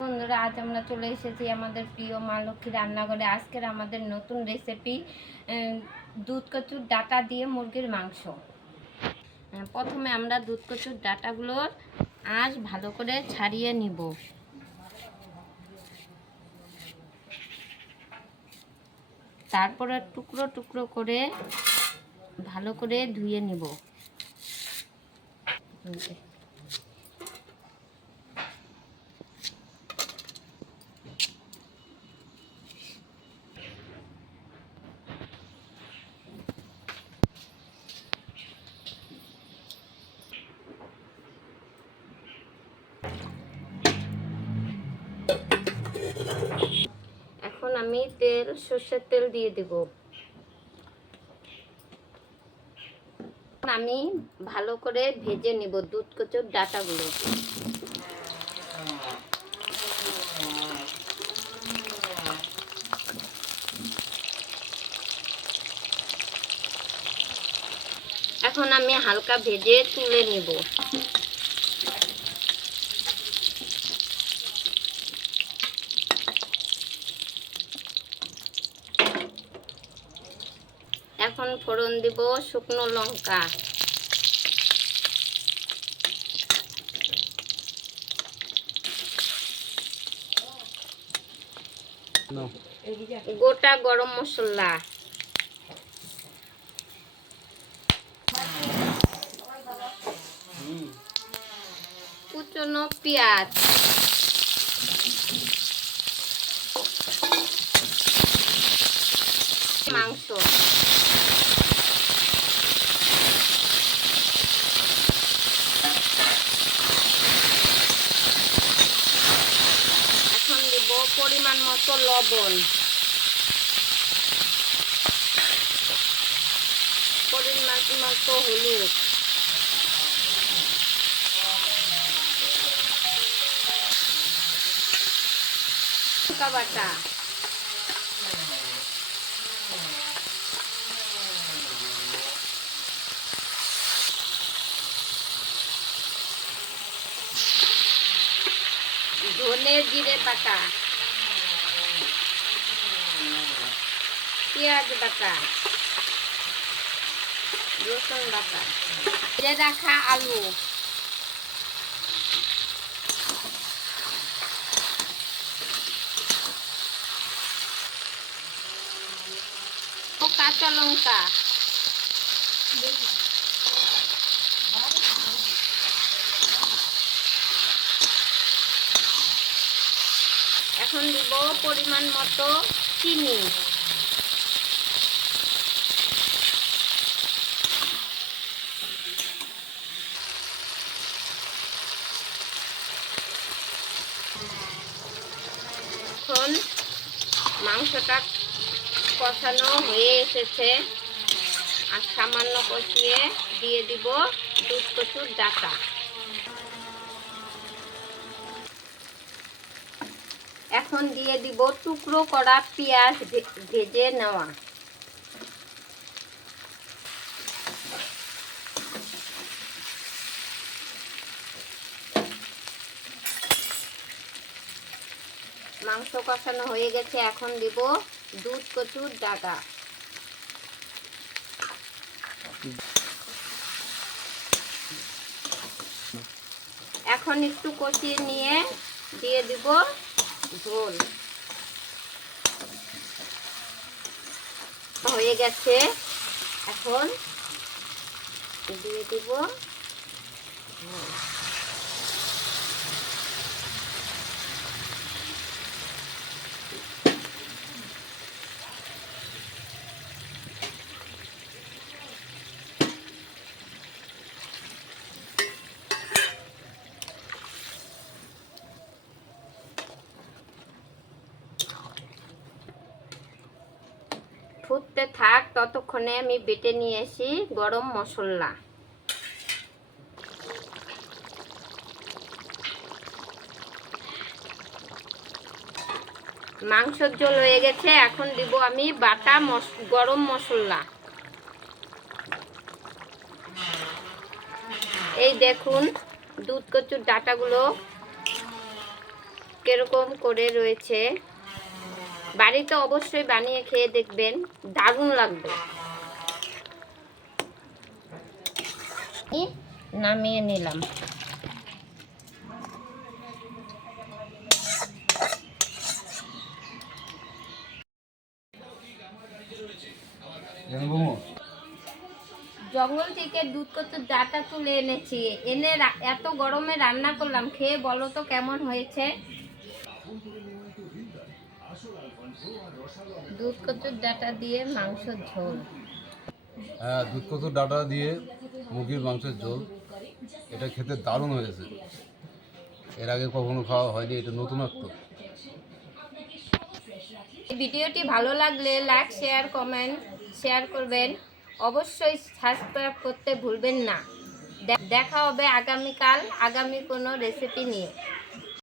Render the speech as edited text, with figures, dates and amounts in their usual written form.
বন্ধুরা, আজ আমরা চলে এসেছি আমাদের প্রিয় মা লক্ষ্মী রান্নাঘরে। আজকের আমাদের নতুন রেসিপি দুধ কচুর ডাঁটা দিয়ে মুরগির মাংস। প্রথমে আমরা দুধ কচুর ডাঁটাগুলোর আঁশ ভালো করে ছাড়িয়ে নিব। তারপরে টুকরো টুকরো করে ভালো করে ধুয়ে নিব। এখন আমি সর্ষের তেল দিয়ে দেব। আমি ভালো করে ভেজে নিব দুধ কচুর ডাঁটাগুলো। এখন আমি হালকা ভেজে তুলে নিব। এখন ফোড়ন দিব শুকনো লঙ্কা, গোটা গরম মশলা, কুচনো পেঁয়াজ, মাংস, এখন দিব পরিমাণ মতো লবণ, পরিমাণ মতো হলুদ, লঙ্কা বাটা, ধনে জিরে বাটা, পেঁয়াজ বাটা, রসুন বাটা, ভেজে রাখা আলু, ও কাঁচা লঙ্কা, এখন দিব পরিমাণ মতো চিনি, এখন মাংসটা কষানো হয়ে এসেছে। আর সামান্য কষিয়ে দিয়ে দিব দুধ কচুর ডাঁটা। এখন দিয়ে দিব টুকরো করা পেঁয়াজ ভেজে নেওয়া। মাংস কষানো হয়ে গেছে, এখন দিব দুধ কচুর ডাঁটা। এখন একটু কষিয়ে নিয়ে দিয়ে দিব ঝোল। হয়ে গেছে, এখন দিয়ে দিব ঝোল। ফুটতে থাক, ততক্ষণে আমি বেটে নিয়ে আসি গরম মশলা। মাংসের ঝোল হয়ে গেছে, এখন দিব আমি বাটা গরম মশলা। এই দেখুন দুধ কচুর ডাঁটাগুলো কিরকম করে রয়েছে। বাড়িতে অবশ্যই বানিয়ে খেয়ে দেখবেন, দারুণ লাগবে। নামিয়ে নিলাম। জঙ্গল থেকে দুধ কচুর ডাঁটা তুলে এনেছি, এনে এত গরমে রান্না করলাম। খেয়ে বলো তো কেমন হয়েছে। দুধ কচুর ডাঁটা দিয়ে মাংসের ঝোল। হ্যাঁ, দুধ কচুর ডাঁটা দিয়ে মুরগির মাংসের ঝোল, এটা খেতে দারুণ হয়েছে। এর আগে কখনো খাওয়া হয়নি, এটা নতুনত্ব। ভিডিওটি ভালো লাগলে লাইক, শেয়ার, কমেন্ট শেয়ার করবেন। অবশ্যই সাবস্ক্রাইব করতে ভুলবেন না। দেখা হবে আগামীকাল আগামী কোনো রেসিপি নিয়ে।